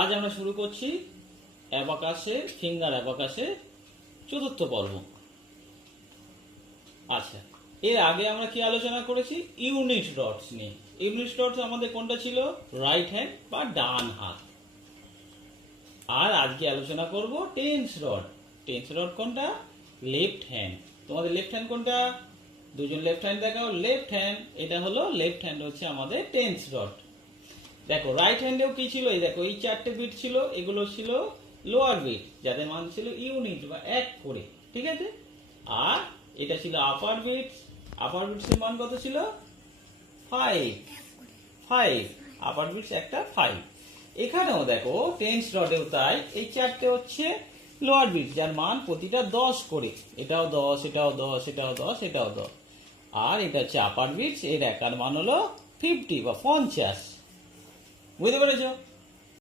আজ আমরা শুরু করছি অ্যাবাকাসের ফিঙ্গার অ্যাবাকাসের চতুর্থ পর্ব। আচ্ছা, এর আগে আমরা কি আলোচনা করেছি? ইউনিট ডটস নিয়ে। ইউনিট ডটস আমাদের কোনটা ছিল? রাইট হ্যান্ড বা ডান হাত। আর আজকে আলোচনা করব টেন্স রড। টেন্স রড কোনটা? Left hand. তোমাদের লেফট হ্যান্ড কোনটা? দুজন লেফট হ্যান্ড দেখাও। লেফট হ্যান্ড, এটা হলো লেফট হ্যান্ড, হচ্ছে আমাদের টেন্স রড। দেখো রাইট হ্যান্ডেও কি ছিল? এই দেখো, এই চারটে বিট ছিল, এগুলো ছিল লোয়ার বিট, যাদের মান ছিল ইউনিট বা এক করে, ঠিক আছে? আর এটা ছিল আপার বিটস। আপার বিটস এর মান কত ছিল? 5 আপার বিটস একটা 5। এখানেও দেখো টেন্স রডেও তাই, এই চারটে হচ্ছে লোয়ার বিট, যার মান প্রতিটা 10 করে। এটাও 10, এটাও 10, এটাও 10, এটাও 10। আর এটা হচ্ছে আপার বিটস, এর একার মান হলো 50 বা 50। বুঝতে পেরেছো?